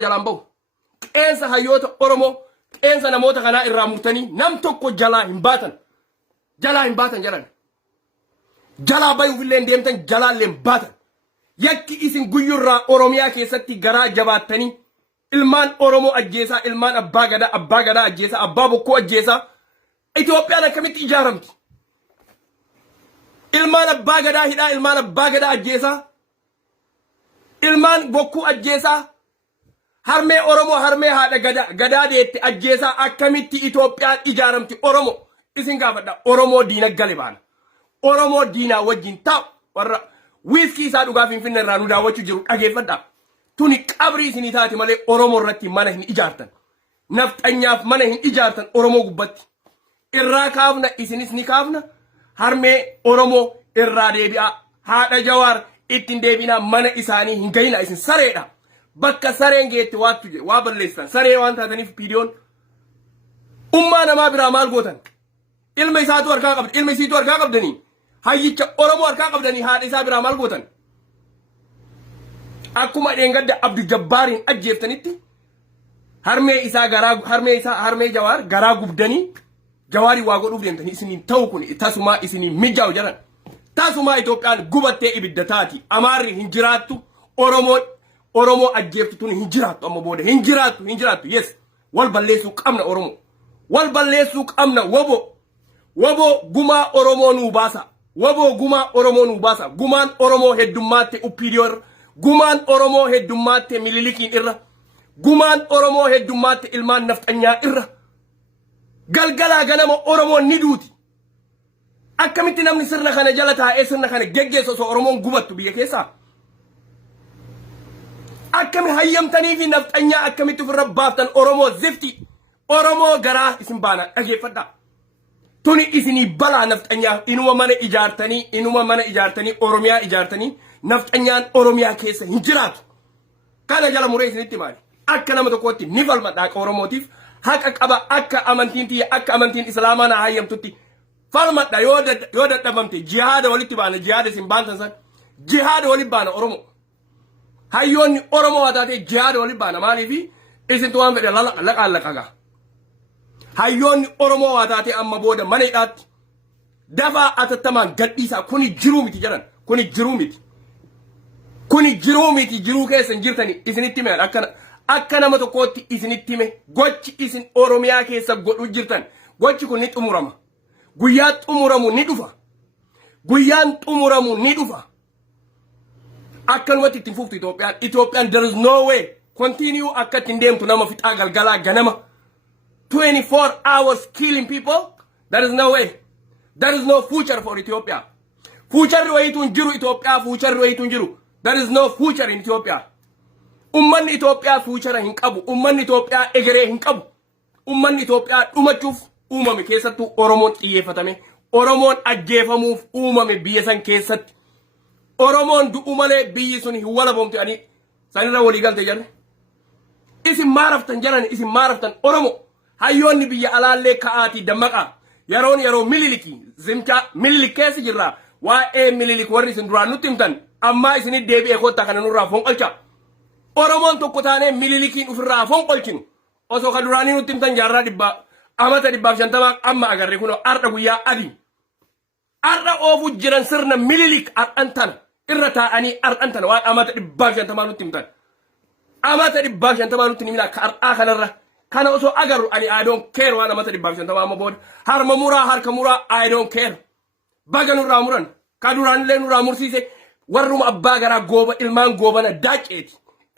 jalambo qeensa hayyoota oromoo qeensa namoota kanaa irraa murtanii nam tokko jalaa hin baatan jedhan jalaa bayuuf illee deemtan jalaa illee baatan yakki isin guyyurraa oromiyaa keessatti garaa jabaattanii ilmaan oromoo ajjeesaa ilmaan abbaa gadaa ajjeesaa abbaa bokkoo ajjeesaa Itoophiyaan akkamitti ijaaramti ilmaan abbaa gadaa hidhaa ilmaan abbaa gadaa ajjeesaa ilmaan bokkuu ajjeesaa harmee oromoo harmee haadha gadaa deetti ajjeesaa akkamitti Itoophiyaan ijaaramti oromoo isin gaafadha oromoo diina gale baana oromoo diinaa wajjin taa'u warra wiiskii isaa dhugaa Finfinnee irraa nu daawwachuu jiru dhageeffadha tuni qabrii isinii taati malee oromoo irratti mana hin ijaartan nafxanyaaf mana hin ijaartan oromoo gubbatti irraa kaafna isinis ni kaafna harmee oromoo irraa deebi'aa haadha jawaar ittiin deebinaa mana isaanii hin gahina isin sareedha bakka sareen geetti waattu je waa balleessan saree waan taataniif viidiyoon ummaa namaa biraa maal gootan ilma isaatu harkaa qabdi ilma isiitu harkaa qabdanii hayyicha oromoo harkaa qabdanii haadha isaa biraa maal gootan akkuma dheengadda abdu jabbaariin ajjeeftanitti harmee jawaar garaa gubdanii jawaari waa godhuuf deemtanii isiniin ta'u kun tasumaa isinii mijaa'u jedhan tasumaa Itoophiyaan gubattee ibidda taati amaarri hin jiraattu oromoo ajjeeftu tun hin jiraattu amma booda hin jiraattu yes wal balleessuu qabna oromoo wal balleessuu qabna wobo gumaa oromoo nuu baasa gumaan oromoo heddummaatti uppiidiyoor gumaan oromoo heddummaatti mililikiin irra gumaan oromoo heddummaatti ilmaan nafxanyaa irra galgalaa ganama oromoo ni duuti akkamitti namni sirna kana jala taa'ee sirna kana geggeessu osoo oromoon gubattu biyya keessaa akkami hayyamtanii fi nafxanyaa akkamitti ofirra baaftan oromoo zifti oromoo garaa isin baana dhageeffadha tuni isinii balaa nafxanyaa inuma mana ijaartanii oromiyaa ijaartanii nafxanyaan oromiyaa keessa hin jiraatu kana jala muree isinitti maali akka nama tokkotti ni falmadhaa oromootiif haqa qaba akka amantiin islaamaa na hayyamtutti falmadha yoo dadhabamte jihaada walitti baana jihaada isin baantan san jihaada walitti baana oromoo hayyoonni oromoo waa taatee jihaada walitti baana maaliifi isintu waan fedhe laqaallaqagaa hayyoonni oromoo waa taatee amma booda mana hidhaatti dafaa atattamaan gadhiisaa kuni jiruu miti jedhan kuni jiruu miti jiruu keessan jirtani isinitti meehan akka nama tokkotti isinitti hime gochi isin oromiyaa keessa godhu jirtan gochi kun ni xumurama guyyaan xumuramu ni dhufa akkanumatti ittiin fuftu Itoophiyaan there is no way continue akka ittiin deemtu nama fixaa galgalaa ganama 24 hours killing people there is no way there is no future for Ethiopia future wayituun jiru Itoophiyaa future wayituun jiru there is no future in Ethiopia ummanni Itoophiyaa fuuchara hin qabu ummanni Itoophiyaa egeree hin qabu ummanni Itoophiyaa dhumachuuf uumame keessattuu oromoon xiyyeeffatame oromoon ajjeefamuuf uumame biyya san keessatti oromoon du'u malee biyyi sun hin walabomte ani sanirra walii galte jarre isin maaraftan oromoo hayyoonni biyya alaallee ka'aatii dammaqaa yeroo mililiki zimcha mililik keessa jirra waa'ee mililik warri isin duraan nutti himtan ammaa isinit deebi'ee koottaa kana nurraa fonqolcha oromoon tokko taanee mililikiin ofirraa fonqolchinu osoo ka duraanii nutti himtan jaarraa amata 150 amma agarre kuno arda guyyaa adii arda oofu jiran sirna mililik ar'antana irra taa'anii ar'antana waan amata 150 nutti himtan amata 150 nutti himina ka ar'aa kanarra kana osoo agarru ani I don't care waan amata 150 amma booda harka muraa I don't care baga nurraa muran ka duraanillee nurraa mursiise warruma abbaa garaa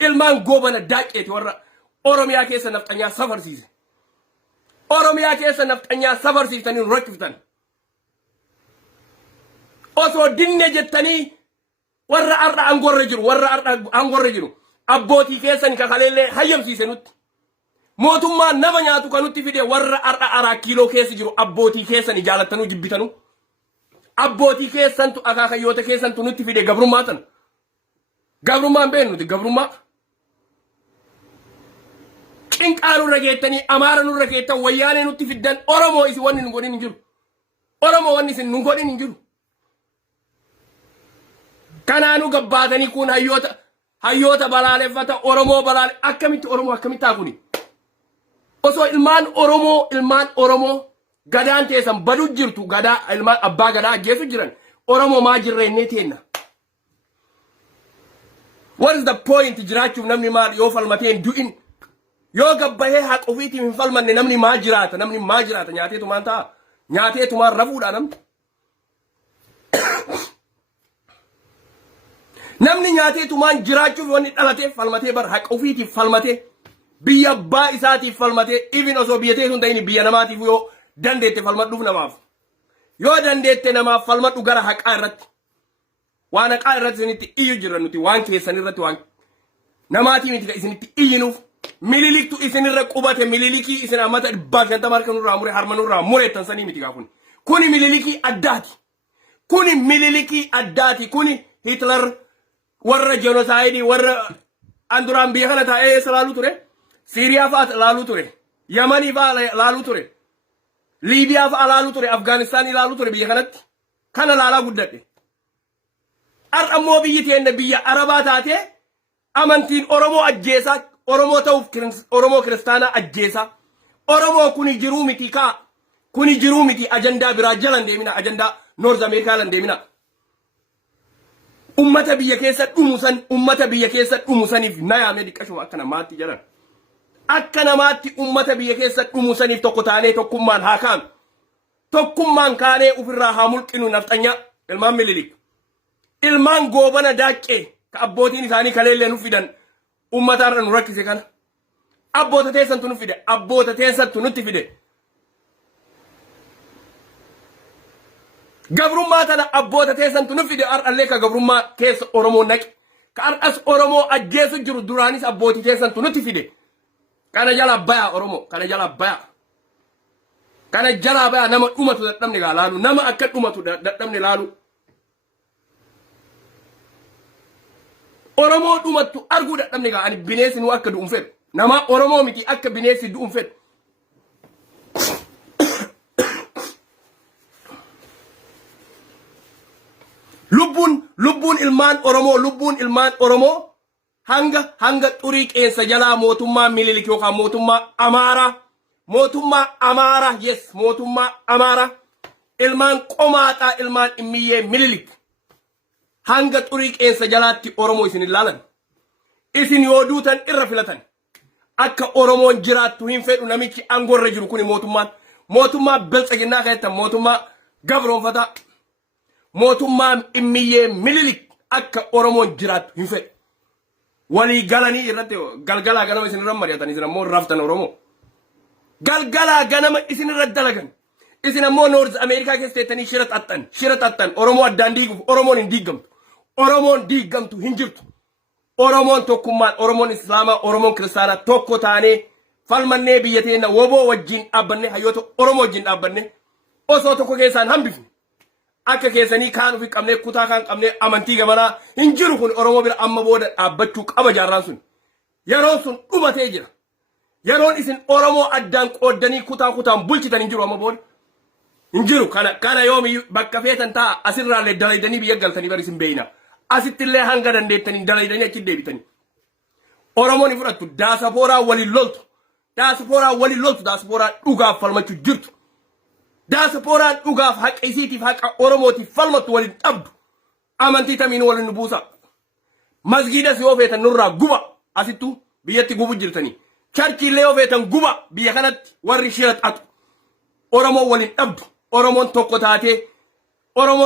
ilmaan goobana daaqeeti warra oromiyaa keessa nafxanyaa safarsiisanii rakkiftan osoo dinne jettanii warra arda angorre jiru abbootii keessan kakaleellee hayyamsiise nutti mootummaan nama nyaatu kanutti fide warra arda araa kiiloo keessa jiru abbootii keessan jaalattanuu jibbitanu abbootii keessantu akaakayyoota keessantu nutti fide gabrummaan beennuti gabrummaa cinqaanu rageettanii amaara nu rageettan wayyaanee nutti fiddan oromoo isi wanni nu godhin hin jiru oromoo wanni isin nu godhin hin jiru kanaanu gabbaatanii kun hayyoota hayyoota balaaleffata Oromoo balaale akkamitti Oromoo akkamitti taakuni osoo ilmaan Oromoo gadaan teessan badu jirtu gadaa ilmaan abbaa gadaa ajjeesu jiran Oromoo maa jirreennee teenna. What is the point jiraachuuf namni maal yoo falmateen du'in yoo gabbahee haqa ofiitiif hin falmanne namni maa jiraata nyaateetu maan ta'a nyaateetu maan rafuudha namni. Namni nyaateetu maan jiraachuuf wanni dhalatee falmatee bar haqa ofiitiif falmatee biyya abbaa isaatiif falmatee even osoo biyya teessuun ta'in biyya namaatiif yoo dandeette falmadhuuf namaaf yoo dandeette namaaf falmadhu gara haqaa irratti waan haqaa irratti isinitti iyyu jirra nuti waan keessan irratti waan namaatii miti isinitti iyyinuuf mililiktu isinirra qubate mililikii isin ammata 150 harkanurraa mure harmanurraa mureettan sanii miti gaa kuni mililikii addaati kuni Hitler warra genocide warra anduraan biyya kana taa'ee salaalu ture Syria fa'a laalu ture Yamani fa'a laalu ture Libya fa'a laalu ture Afghanistan laalu ture biyya kanatti kana laalaa guddadhe ammoo biyyi teenne biyya Arabaa taate amantiin Oromoo ajjeesaa Oromoo ta'uuf Oromoo kiristaanaa ajjeesaa Oromoo kuni jiruu miti ajandaa biraa jalan deemina ajandaa North America lan deemina ummata biyya keessa dhumusaniif nayaamee diqqashuma akka namaatti ummata biyya keessa dhumusaniif tokko taanee tokkummaan haa kaanu tokkummaan kaanee ofirraa haa mulqinu nafxanya ilmaan Minilik ilmaan goobana daaqqee ka abbootiin isaanii kaleellee nu fidan ummataarra nu rakkise kana abboota teessantu nutti fide gabrummaa tana abboota teessantu nu fide ar'allee ka gabrummaa keessa Oromoo naqe ka ar'as Oromoo ajjeesu jiru duraanis abbootii teessantu nutti fide kana jala baya Oromoo kana jala baya nama dhumatu dadhabne gaa laalu nama akka dhumatu dadhabne laalu Oromoo dhumattu arguu dadhabne gaa ani bineensi nu akka du'un fedhu nama Oromoo miti akka bineensi du'un fedhu lubbuun ilmaan Oromoo hanga xurii qeensa jalaa mootummaa Minilik yookaan mootummaa Amaaraa ilmaan qomaaxaa ilmaan immiyyee Minilik hanga xurii qeensa jalaatti Oromoo isin ilaalan isin yoo duutan irra filatan akka Oromoon jiraattu hin fedhu namichi angorra jiru kuni mootummaa belxaginnaa keessatti mootummaa gabroonfataa mootummaa immiyyee Minilik akka Oromoon jiraattu hin fedhu walii galanii irratti galgalaa ganama isin irra mari'atan isin ammoo raftan Oromoo galgalaa ganama isin irra dalagan isin ammoo North America keessa teessanii shira xaxxan Oromoo addaan diiguuf Oromoon hin diigamtu Oromoon diigamtu hin jirtu Oromoon tokkummaan Oromoon Islaamaa Oromoon kiristaanaa tokko taanee falmannee biyya teenya woboo wajjin dhaabbanne hayyoota Oromoo wajjin dhaabbanne osoo tokko keessaan hambifne akka keessanii kaan ufi qabnee kutaa kaan qabnee amantii gamanaa hin jiru kun Oromoo bira amma booda dhaabbachuu qaba jaarraan sun yeroon sun dhumatee jira yeroon isin Oromoo addaan qooddanii kutaan bulchitan hin jiru amma booda hin jiru kana yoomi bakka feetan ta'a asirraallee dalaydanii biyya galtanii bari isin beeyna asittillee hanga dandeettanii dalaydanii achi deebitanii Oromoon fudhattu daasapooraan waliin loltu daasapooraan dhugaaf falmachuu jirtu daasapooraan dhugaaf haqa isiitiif haqa Oromootiif falmattu waliin dhabdu amantii tamiin waliin nu buusa masgiidas yoo feetan nurraa guba asittuu biyyatti gubu jirtanii charchiillee yoo feetan guba biyya kanatti warri shira xaxu Oromoo waliin dhabdu Oromoon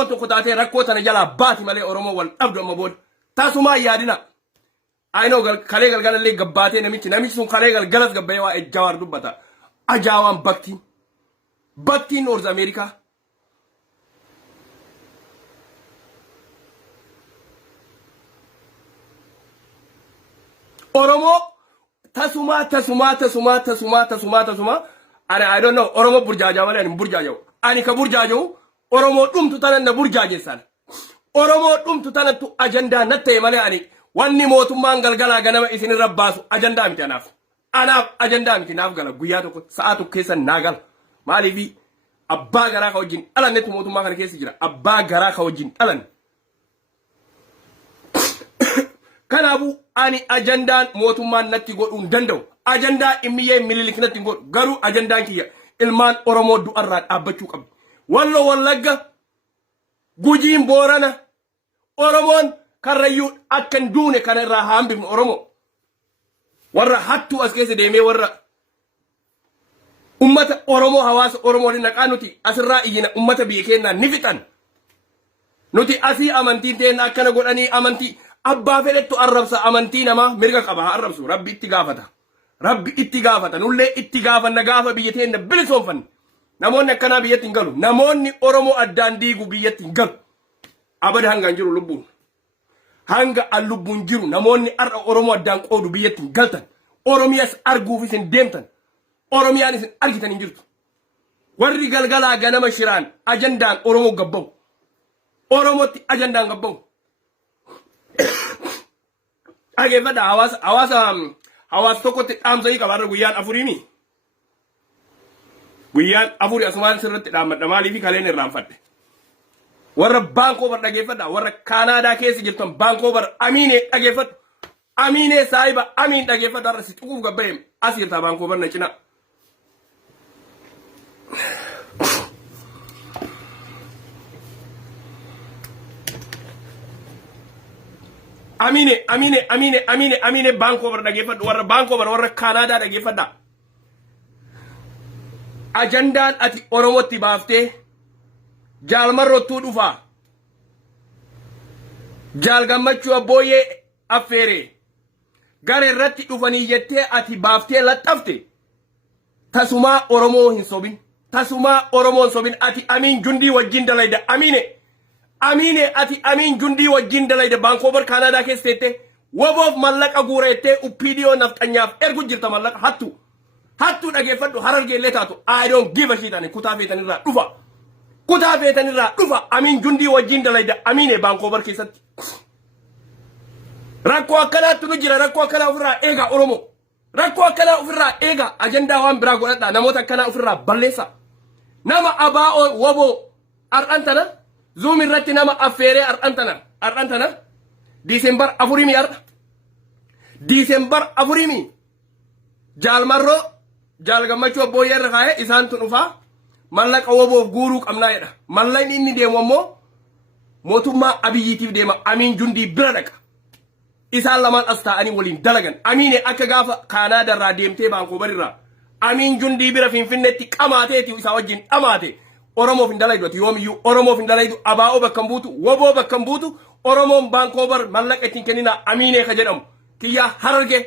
tokko taatee rakkoo tana jalaa baati malee Oromoo wal dhabdu amma booda taasumaa yaadina ayinoo kalee galgalallee gabbaatee namichi sun kalee galgalas gabbayee waa Jawaar dubbata ajaawaan baktiin North America Oromoo tasuma I don't know Oromoo burjaaja malee ani burjaaja ani ka burjaaju Oromoo dhumtu tanan na burjaajessan Oromoo dhumtu tanattu ajandaa nattee malee ani wanni mootummaan galgalaa ganama isin rabbaasu ajandaa miti anaaf ajandaa miti naaf gala guyyaa tokko sa'a tokko keessa naa gala maaliif abbaa garaa ka wajjin dhalannetu mootummaa kana keessa jira abbaa garaa ka wajjin dhalan kanaafuu ani ajandaan mootummaan natti godhuu hin danda'u. Ajandaa immiyyee Minilik natti hin godhu. Garuu ajandaan kiyya ilmaan Oromoo du'arraa dhaabbachuu qabdi. Wallo Wallagga Gujiin Boorana Oromoon Karrayyuu akka hin duune kana irraa hambifnu Oromoo. Warra hattuu as keessa deemee warra ummata Oromoo hawaasa Oromoo naqaa nuti asirraa iyyina ummata biyya keenyaa ni fixan. Nuti asii amantiin teenya akkana godhanii amantii abbaa fedhettu arrabsa amantii namaa mirga qaba arrabsu rabbi itti gaafata. Rabbi itti gaafata nullee itti gaafanna gaafa biyya teenya bilisoomfanne. Namoonni akkanaa biyyatti hin galu. Namoonni Oromoo addaan diigu biyyatti hin galu. Abada hanga hin jiru lubbuun. Hanga an lubbuun jiru namoonni har'a Oromoo addaan qoodu biyyatti hin galtan. Oromiyaas arguuf isin deemtan. Oromiyaan isin argitan hin jirtu. Warri galgalaa ganama shiraan ajandaan Oromoo gabbaa'u. Oromootti ajandaan gabbaa'u. Dhageeffadha hawaasa tokkotti dhaamsanii qabaarra guyyaan afuriimi. Guyyaan afurii asumaan sirriitti dhaammadha maaliif kaleen irraanfadhe. Warra Baankoobar dhageeffadha warra Kaanaadaa keessa jirtan Baankoobar Amiinee dhageeffadhu. Amiinee saahiba Amiin dhageeffadha har'a si xuquuf gabbaa'e as jirtaa Baankoobar na cinaa. Amine Baankoobar dhageeffadhu warra Baankoobar warra Kaanaadaa dhageeffadha. Ajandaan ati Oromootti baaftee jaalmarrottuu dhufaa. Jaal Gammachuu Abbooyyee affeeree gara irratti dhufanii jettee ati baaftee laxxafte. Tasumaa Oromoo hin sobin. Tasumaa Oromoo hin sobin ati Amiin Jundii wajjin dalayda Amine ati Amiin Jundii wajjin dalayda Baankoobar Kaanaadaa keessa teette waboof mallaqa guureettee uppiidiyoo nafxanyaaf ergu jirta mallaqa hattuu dhageeffadhu harargeellee taatu I don't give a shit ani kutaa feetanirraa dhufa Amiin Jundii wajjin dalayda Amine Baankoobar keessatti rakkoo akkanaatti nu jira rakkoo akkanaa ofirraa eegaa Oromoo rakkoo akkanaa ofirraa eegaa ajandaa waan biraa godhadhaa namoota akkanaa ofirraa balleessa nama abaa'oo waboo ar'antana Zoom irratti nama affeeree ar'antana Diisembar afuriimi ar'a. Diisembar afuriimi. Jaalmarroo Jaal Gammachuu Abbooyyee irra kaa'ee isaan tun dhufaa mallaqa waboof guuruu qabnaa jedha. Mallaqni inni deemu ammoo mootummaa Abiyyiitiif deema Amiin Jundii bira dhaqa. Isaan lamaan as taa'anii waliin dalagan. Amiine akka gaafa Kaanaadaarraa deemtee Baankoobarirraa Amiin Jundii bira Finfinneetti qamaateeti isaa wajjin dhamaate. Oromoof hin dalaydu ati yoomiyyuu Oromoof hin dalaydu abaa'oo bakka hin buutu waboo bakka hin buutu Oromoon Baankoobar mallaqa ittiin kennina Amiinee ka jedhamu kiyyaa Harargee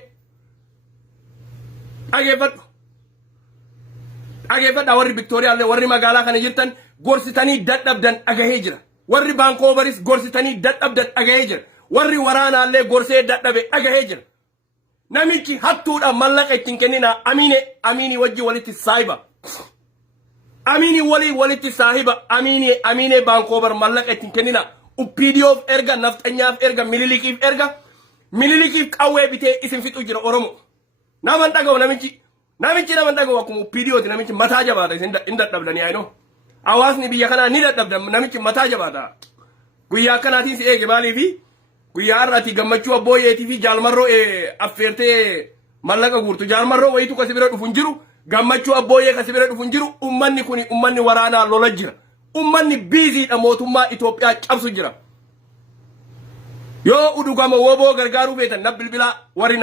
dhageeffadha warri Viktooriyaallee warri magaalaa kana jirtan gorsitanii dadhabdan dhagahee jira warri Baankoobaris gorsitanii dadhabdan dhagahee jira warri waraanaallee gorsee dadhabe dhagahee jira namichi hattuudha mallaqa ittiin kennina Amiinii wajji walitti saahiba Amini walitti saahiba Amine Baankoobar mallaqa ittiin kennina uppiidiyoof erga nafxanyaaf erga Minilikiif qawwee bitee isin fixu jira Oromoo naman dhagahu namichi naman dhagahu akkuma uppiidiyooti namichi mataa jabaata isin hin dadhabdanii ayinoo hawaasni biyya kanaa ni dadhabdan namichi mataa jabaata guyyaa akkanaatiin si eege maaliifi guyyaa har'aati Gammachuu Abbooyyeetii fi Jaalmarroo affeertee mallaqa guurtu Jaalmarroo wayitu kasi bira dhufu hin jiru Gammachuu Abbooyyee kasi bira dhufu hin jiru ummanni kuni ummanni waraanaa lola jira ummanni biiziidha mootummaa Itoophiyaa cabsu jira yoo udugama woboo gargaaruu feetan nabbilbilaa warri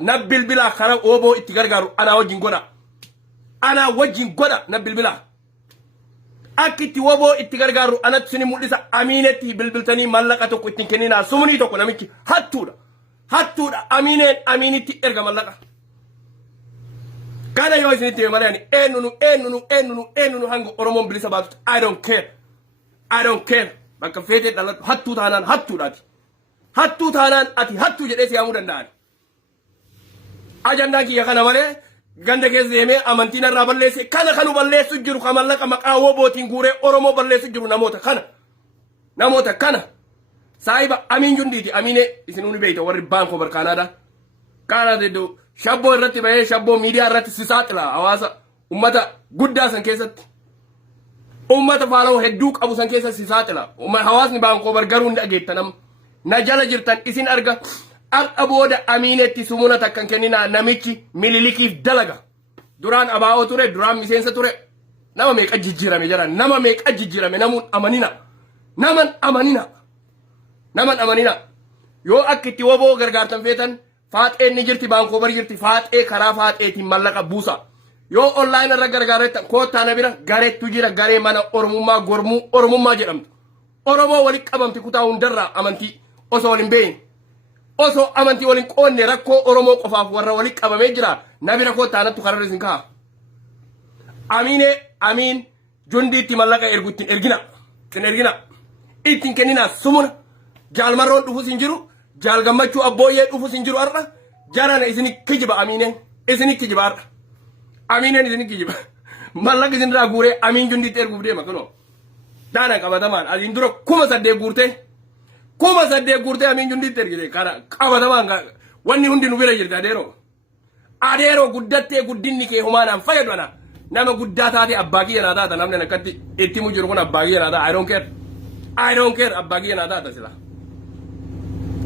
nabbilbilaa kara woboo itti gargaaru anaa wajjin godha nabbilbilaa akka itti woboo itti gargaaru anatti sini mul'isa Amiinetti bilbiltanii mallaqa tokko ittiin kenninaa sumunii tokko namichi hattuudha Amiinitti erga mallaqa kana yoo isinitti hime malee eenyunu hanga Oromoon bilisa baatutti I don't care bakka feetee dhalatu hattuu taanaan hattuudhaati hattuu taanaan ati hattuu jedhee siyaamuu danda'an ajandaan kiyya kana malee ganda keessa deemee amantiin irraa balleesse kana kanu balleessu jiru ka mallaqa maqaa wobootiin guuree Oromoo balleessu jiru namoota kana saahiba Amiin Jundiiti Amiinee isinuu beeyta warri Baankoobar Kaanadaa shabboo irratti bahee shabboo miidiyaa irratti si saaxila hawaasa ummata guddaa san keessatti ummata faalaw hedduu qabu san keessatti si saaxila hawaasni Baankoobar garuu hin dhageettanam na jala jirtan isin arga Abooda Aminetti sumuna takkan kennina namichi Minilikiif dalaga. Duraan abaa'oo ture, duraan miseensa ture. Nama meeqa jijjiirame jara, nama meeqa jijjiirame namuun amanina. Naman amanina. Naman amanina. Yoo akkitti woboo gargaartan feetan faaxeen ni jirti baankoo bar jirti faaxee karaa faaxeetiin mallaqa buusa. Yoo online irra gargaaretan koottaa na bira gareettu jira garee mana oromummaa gormuu oromummaa jedhamtu. Oromoo walitti qabamti kutaa hundarraa amantii osoo waliin beeyin. Osoo amantii waliin qoonne rakkoo Oromoo qofaaf warra walitti qabamee jira na bira koottaa nattu karaa isin kaa. Amiin jundiitti mallaqa erguttiin ergina. Isin ergina. Ittiin kennina sumuna. Jaalmarroon dhufu sin jiru. Jaal gammachuu abbooyyee dhufu sin jiru har'a. Jarana isini kijiba Amineen. Isini kijiba har'a. Amineen isini kijiba. Mallaqa isin irraa guuree Amiin jundiitti erguuf deema kunoo. Daana qabatamaan asiin dura 8,000 guurtee. 8,000 guurtee Amiin jundiitti ergite. Kana qabatamaan wanni hundi nu bira jirti adeeroo. Adeeroo guddattee guddinni kee humaanaan fayyadu ana. Nama guddaa taate abbaa kiyya naa taata namni akkatti itti mu jiru kun abbaa kiyya naa taata. I don't care. I don't care abbaa kiyya naa taata sila.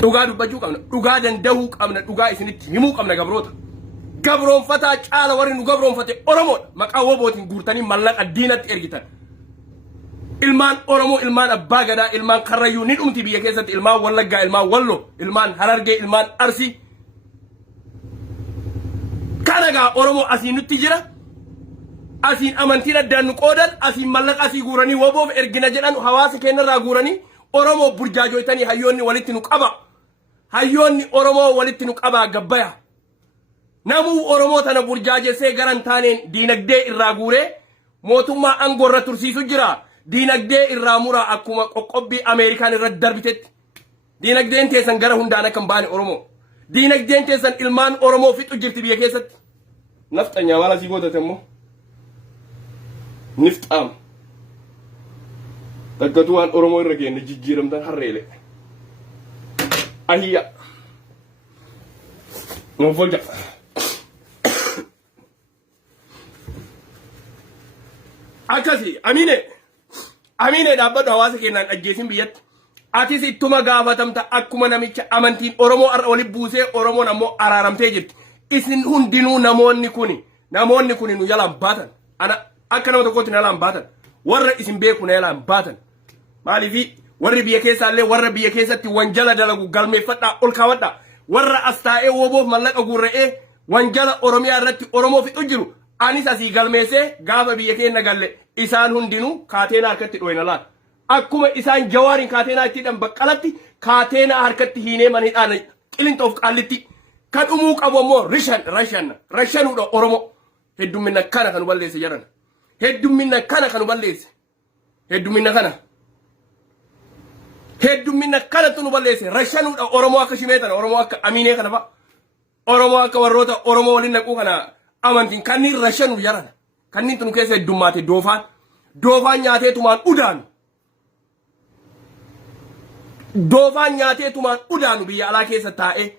Dhugaa dubbachuu qabna. Dhugaa dandahuu qabna. Dhugaa isinitti himuu qabna gabroota. Gabroonfataa caala warri nu gabroonfate Oromoodha. Maqaa wobootiin guurtanii mallaqa diinatti ergitan. Ilmaan Oromoo, ilmaan abbaa gadaa, ilmaan karrayyuu ni dhumti biyya keessatti, ilmaan Wallaggaa, ilmaan Wallo, ilmaan Harargee, ilmaan Arsii. Kanagaa Oromoo asii nutti jira. Asiin amantiin addaan nu qoodan, asiin mallaqa asii guuranii woboof ergina jedhan hawaasa keenyarraa guuranii Oromoo burjaajoytanii hayyoonni walitti nu qaba. Hayyoonni Oromoo walitti nu qaba gabbaya. Namuu Oromoo tana burjaajessee garan taaneen diinagdee irraa guuree mootummaa aangoo irra tursiisu jira. Diinagdee irraa muraa akkuma qoqqobbii Ameerikaan irra darbitetti. Diinagdeen teessan gara hundaan akka hin baane Oromoo. Diinagdeen teessan ilmaan Oromoo fixu jirti biyya keessatti. Nafxanyaa waan asii gootate immoo. Nifxaam. Daggatu waan Oromoo irra geenne jijjiiramtan harreele. Ahiyya. Noffolja. Akkasi Aminee dhaabbadhu hawaasa keenyaan ajjeesin biyyatti. Atis ittuma gaafatamta akkuma namicha amantiin Oromoo har'a walitti buusee Oromoon ammoo araaramtee jirti. Isin hundinuu namoonni kuni nu jalaan baatan. Ana akka nama tokkotti na jalaan baatan. Warra isin beeku na jalaan baatan. Maaliif warri biyya keessaallee warra biyya keessatti wanjala dalagu galmeeffadhaa ol kaawwadhaa. Warra as taa'ee woboof mallaqa guurra'ee wanjala Oromiyaa irratti Oromoo fixu jiru. Anis asii galmeessee gaafa biyya keenya galle isaan hundinuu kaateenaa harkatti dho'ina laata. Akkuma isaan Jawaariin kaateenaa ittiidhaan baqqalatti kaateenaa harkatti hiinee maniidhaan qilintoof qaallitti kan dhumuu qabu ammoo rashanuudha Oromoo. Heddummina kana kan balleesse jedhan. Heddummina kana kan balleesse. Heddummina kanatu nu balleesse rashanuudha Oromoo akka shimeetana Oromoo akka Aminee kana fa'a. Oromoo akka warroota Oromoo waliin naquu kana amantiin kanniin rashanu jedhan. Kanniin tunu keessa heddummaate doofaan nyaateetumaan udaanu. Doofaan nyaateetumaan udaanu biyya alaa keessa taa'ee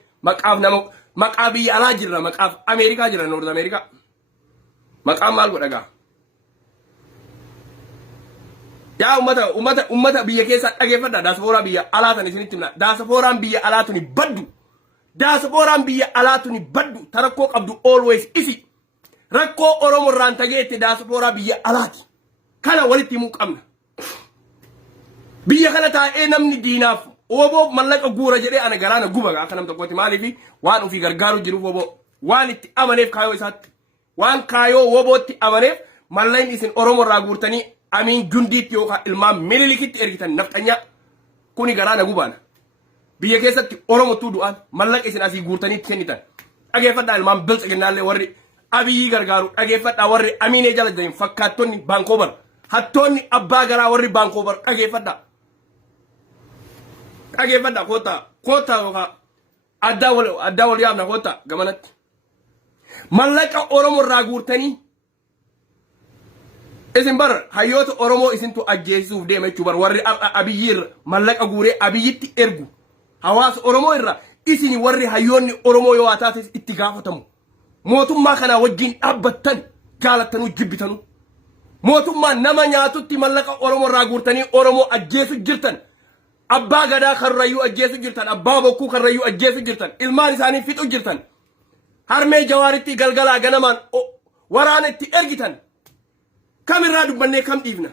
maqaa biyya alaa jirra maqaaf Ameerikaa jirra Noord Ameerikaa. Maqaan maal godha gaa? Yaa ummata biyya keessa dhageeffadha daaspooraa biyya alaa tan isinitti himna. Daaspooraan biyya alaa tuni baddu. Daaspooraan biyya alaa tuni baddu. Tarakkoo qabdu always isi. Rakkoo Oromoo irraan tageetti daaspooraa biyya alaati. Kana walitti himuu qabna. Biyya kana taa'ee namni diinaaf woboo mallaqa guura jedhee ana garaana guba akka nam tokkotti maaliif waan ofii gargaaru jiruuf woboo waan itti amaneef kaayoo isaatti waan kaayoo wobootti amaneef mallayni isin Oromoo irraa guurtanii Amiin jundiitti yookaan ilmaan Minilikitti ergitan nafxanyaa kuni garaana gubaana. Biyya keessatti Oromootu du'aan mallaqa isin asii guurtanii kennitan. Dhageeffadhaa ilmaan biltsiginnaallee warri Abiyyi gargaaru dhageeffadhaa warri Aminee jala jiran fakkaattonni Baankoobar. Hattoonni abbaa garaa warri Baankoobar dhageeffadhaa. Dhageeffadhaa koottaa yookaan addaa wal yaabna koottaa gamanatti. Mallaqa Oromoo irraa guurtanii isin bar hayyoota Oromoo isintu ajjeesisuuf deema jechuu bar warri Abiyyi irra mallaqa guuree Abiyyitti ergu. Hawaasa Oromoo irra isin warri hayyoonni Oromoo yoo taates itti gaafatamu. Mootummaa kana wajjin dhaabbattan jaalattanuu jibbitanu. Mootummaa nama nyaatutti mallaqa Oromoo irraa guurtanii Oromoo ajjeesu jirtan. abbaa gadaa karrayyuu ajjeesu jirtan abbaa bokkuu karrayyuu ajjeesu jirtan ilmaan isaanii fixu jirtan harmee jawaaritti galgalaa ganamaan waraana itti ergitan kamirraa dubbannee kam dhiifna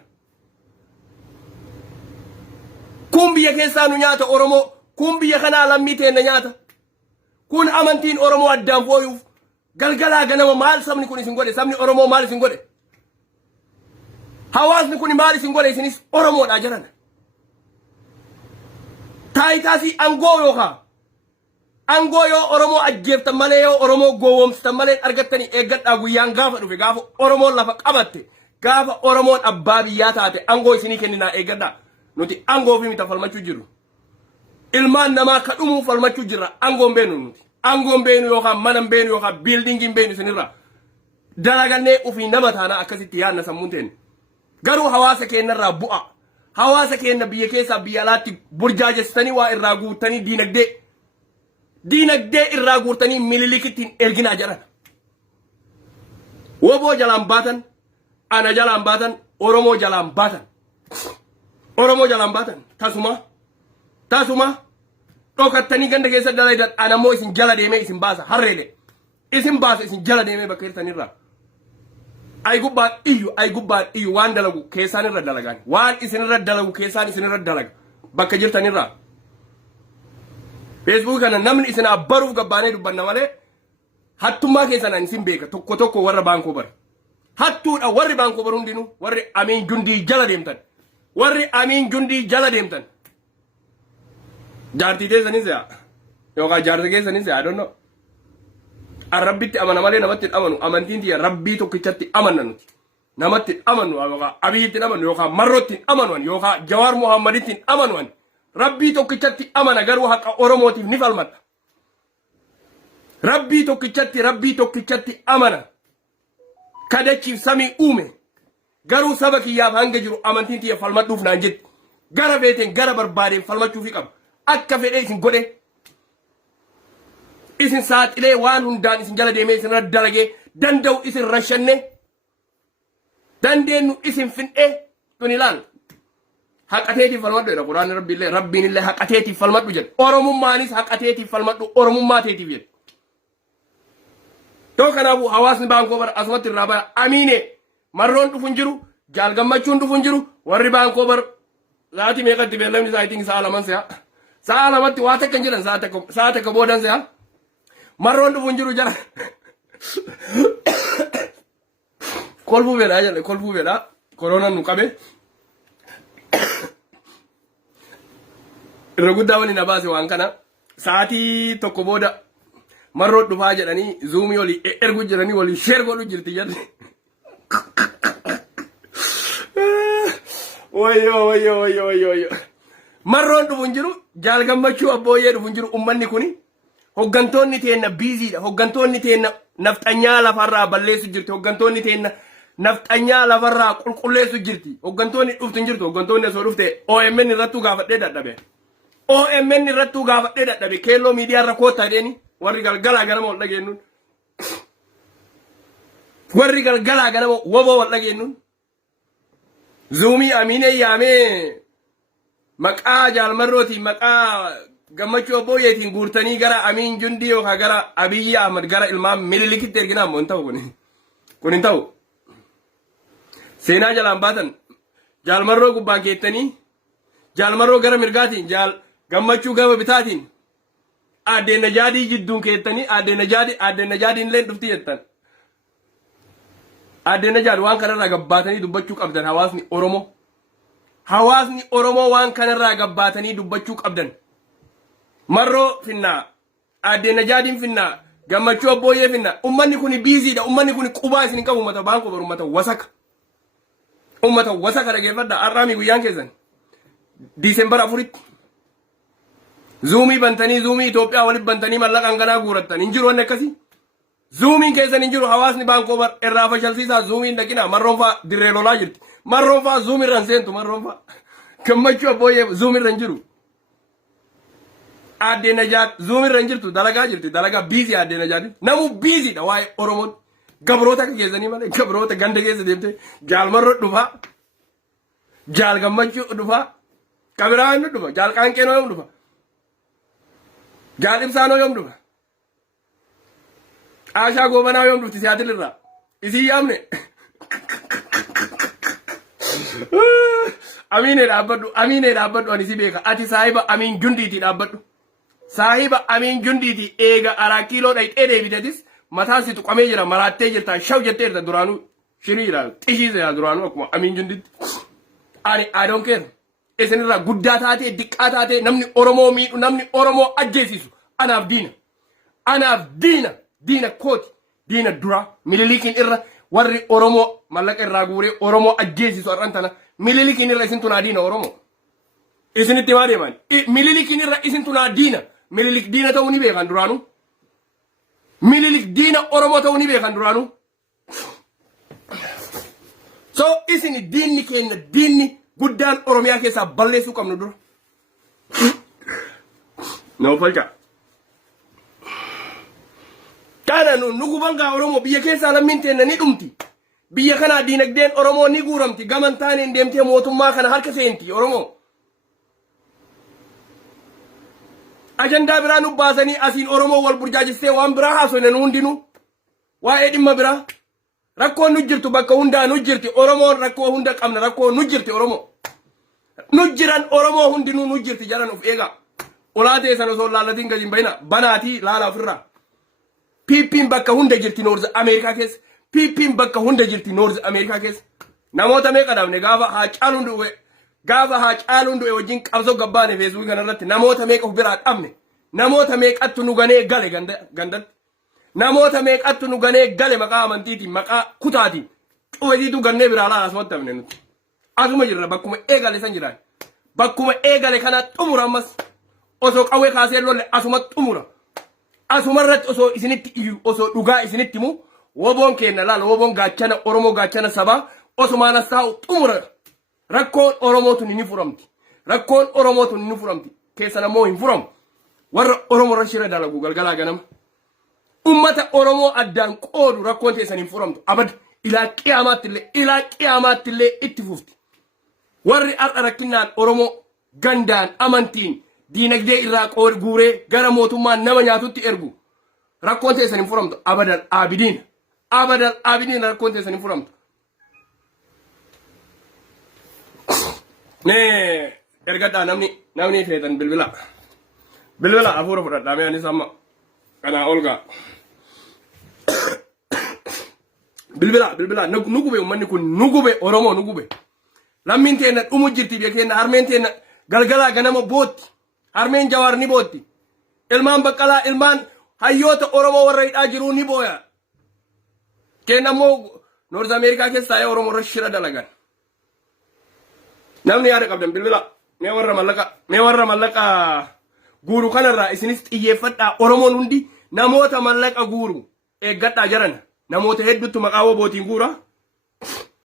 kun biyya keessaa nu nyaata oromoo kun biyya kanaa lammii teenna nyaata kun amantiin oromoo addaan fooyuuf galgalaa ganama maal sabni kun isin godhe sabni oromoo maal isin godhe hawaasni kun maal isin godhe isinis oromoodhaa jiran taayitaasi angoo yoo oromoo ajjeeftan malee yoo oromoo gowwoomsitan malee argattanii eeggadhaa guyyaan gaafa dhufe gaafa oromoon lafa qabatte gaafa oromoon abbaa biyyaa taate angoo isinii kenninaa eeggadhaa nuti angoo fi mita falmachuu jirru ilmaan namaa ka dhumuu falmachuu jirra angoon beenu nuti angoon beenu yookaan manan beenu yookaan biildingiin beenu isinirra dalagannee ufii nama taanaa akkasitti yaadna sammuun teenne garuu hawaasa keenyarraa bu'a hawaasa keenya biyya keessaa biyya alaatti burjaajessanii waa irraa guutanii diinagdee irraa guutanii mililikittiin erginaa jedhan woboo jalaan baatan ana jalaan baatan oromoo jalaan baatan tasuma dhokattanii ganda keessa dalaydan anammoo isin jala deemee isin baasa harreele isin baasa isin jala deemee bakka hirtanirraa ay gubbaan iyyu waan dalagu keessaan irra dalagaan waan isinirra dalagu keessaan isinirra dalaga bakka jirtanirraa Facebook kana namni isin abbaruuf gabbaanee dubbanna malee hattummaa keessan ani isin beeka tokko warra baankoo bar hattuudha warri baankoo bar hundinuu warri amiin jundii jala deemtan jaartii teessanis yaa yookaan jaartii keessanis yaa I don't know arrabbitti amana malee namatti amanu amantiin tiyya rabbii tokkichatti amanna nuti namatti amanu yookaan abiyyitti amanu yookaan marrotti amanu yookaan jawaar muhammaditti amanu rabbii tokkichatti amana garuu haqa oromootiif ni falmata rabbii tokkichatti amana kadachiif samii uume garuu saba kiyyaaf hanga jiru amantiin tiyya falmadhuuf naan jetti gara beeteen gara barbaadeen falmachuufi qaba akka fedhee isin godhe isin saaxilee waan hundaan isin jala deemee isin dalagee danda'u isin rashanne dandeenyu isin fin'ee tun ilaal haqateetiif falmadhu jedha quraanni rabbiin illee haqateetiif falmadhu jedha oromummaanis haqateetiif falmadhu oromummaa teetiif jedha yoo kanaafuu hawaasni baankoo bara asumatti irraa bara amiine marroon dhufu hin jiru jaal gammachuun dhufu hin jiru warri baankoo bara sa'aatii meeqatti beellamni isaa itiin sa'a laman se'a sa'a lamatti waa takka hin jiran sa'a takka boodan se'a marroon dhufu hin jiru jara kolfuu fedhaa koronaan nu qabe irra guddaa wani na baase waan kana sa'aatii tokko booda marroon dhufaa jedhanii zuumii walii ergu jedhanii walii sheer godhu jirti jedhe wayyo marroon dhufu hin jiru jaal gammachuu abbooyyee dhufu hin jiru ummanni kuni hoggantoonni teenna biiziidha hoggantoonni teenna nafxanyaa lafarraa balleessu jirti hoggantoonni teenna nafxanyaa lafarraa qulqulleessu jirti hoggantoonni dhuftu hin jirtu hoggantoonni osoo dhufte OMN irrattuu gaafadhee dadhabe keelloo miidiyaa irra koottaa jedheeni warri galgalaa ganama wal dhageennuun warri galgalaa ganama woboo wal dhageennuun zuumii amiinee yaamee maqaa jaalmarrootiin maqaa gammachuu abbooyyeetiin guurtanii gara amiin jundii yookaan gara abiyyi ahmad gara ilmaan mililikitti erginaa ammoo hin ta'u kun hin ta'u seenaa jalaan baatan jaalmarroo gubbaan keettanii jaalmarroo gara mirgaatiin jaal gammachuu gama bitaatiin addeen najaadii jidduun keettanii addeen najaadiin illee dhufti jettan addeen najaad waan kanarraa gabbaatanii dubbachuu qabdan hawaasni oromoo waan kanarraa gabbaatanii dubbachuu qabdan marroo finnaa addeen najaadiin finnaa gammachuu abbooyyee finnaa ummanni kun biiziidha ummanni kun qubaa isin qabu ummata baankoo bar ummata wasaka dhageeffadha har'aami guyyaan keessan diisembar 4tti zuumii bantanii zuumii Itoophiyaa walitti bantanii mallaqaan ganaa guurattan hin jiru wanni akkasii zuumiin keessan hin jiru hawaasni baankoo bar irraa fashalsiisaa zuumiin dhaqina marroon faa dirree lolaa jirti marroon faa zuumirra hin seentu marroon faa gammachuu abbooyyee zuumirra hin jiru addee najaad zuumirra hin jirtu dalagaa jirti dalagaa biizii addee najaad namu biiziidha waa'ee oromoon gabroota akka keessanii malee gabroota ganda keessa deemte jaalmarroo dhufaa jaal gammachuu dhufaa kabiraan dhufa jaalqaan keenoo yoom dhufa jaal ibsaanoo yoom dhufa qaashaa goobanaa yoom dhufti siyaatilirraa isii yaamne Amine dhaabbadhu ani si beeka ati saahiba Amin Jundiiti dhaabbadhu saahiba Amin Jundiiti eega araa kiiloo dhayxee deebitetis mataan si tuqamee jira maraattee jirta shaw jettee jirta duraanuu shirii jira xishii jira duraanuu akkuma Amin Jundiiti ani I don't care isinirraa guddaa taatee diqqaa taatee namni Oromoo miidhu namni Oromoo ajjeesisu anaaf diina kooti diina dura mililiikiin irra warri Oromoo mallaqa irraa guuree Oromoo ajjeesisu arran tana mililiikiin irra isin tunaa diina Oromoo isinitti maa deeman mililiikiin irra isin tunaa diina mililik diina ta'uu ni beekan duraanuu mililik diina Oromoo ta'uu ni beekan duraanuu so isin diinni keenya diinni guddaan Oromiyaa keessaa balleessuu qabnu dura no falcha kana nu gubangaa Oromoo biyya keessaa lammiin teenna ni dhumti biyya kana diinagdeen Oromoo ni guuramti gaman taaneen deemtee mootummaa kana harka seenti Oromoo ajandaa biraa nu baasanii asiin Oromoo wal burjaajistee waan biraa haasofne nu hundinuu waa'ee dhimma biraa rakkoon nu jirtu bakka hundaa nu jirti Oromoon rakkoo hunda qabna rakkoo nu jirti Oromoo nu jiran Oromoo hundinuu nu jirti jaran uf eega ulaatee sana osoo laalatiin gajin bayna banaatii laala ofirraa piippiin bakka hunda jirti Noorz Ameerikaa keessa piippiin bakka hunda jirti Noorz Ameerikaa keessa namoota meeqa dhabne gaafa haa caaluun du'e wajjin qabsoo gabbaane feesbuukii kanarratti namoota meeqa of biraa qabne namoota meeqattu nu ganee gale gandatti namoota meeqattu nu ganee gale maqaa amantiitiin maqaa kutaatiin cuwesiitu gannee biraa laa asumatti hafne nuti asuma jirra bakkuma eegale san jiraan bakkuma eegale kana xumura ammas osoo qawwee kaasee lolle asuma xumura asumarratti osoo isinitti iyyu osoo dhugaa isinitti mu woboon keenna laala woboon gaachana Oromoo gaachana sabaa osumaan asaa'u xumura rakkoon Oromootu ni furamti rakkoon Oromootu ni furamti keessan ammoo hin furamu warra Oromoo rashira dalagu galgalaa ganama ummata Oromoo addaan qoodu rakkoon teessan hin furamtu abad ilaa qiyaamaattillee itti fufti warri har'a rakkinaan Oromoo gandaan amantiin diinagdee irraa guuree gara mootummaan nama nyaatutti ergu rakkoon teessan hin furamtu abadal aabidiin rakkoon teessan hin furamtu nee ergadhaa namni feetan bilbila afuura fudhadhaa mee anis amma kanaa olgaa bilbila nu gube ummanni kun nu gube Oromoo nu gube lammiin teenna dhumu jirti biyya keenya harmeen teenna galgalaa ganama bootti harmeen Jawaar ni bootti ilmaan Baqqalaa ilmaan hayyoota Oromoo warra hidhaa jiruu ni booya keenya ammoo Noorz Ameerikaa keessa taa'ee Oromoo irra shira dalagan namni yaada qabdan bilbila mee warra mallaqa guuru kanarraa isinis xiyyeeffadhaa Oromoon hundi namoota mallaqa guuru eeggadhaa jaran namoota hedduutu maqaa wobootiin guura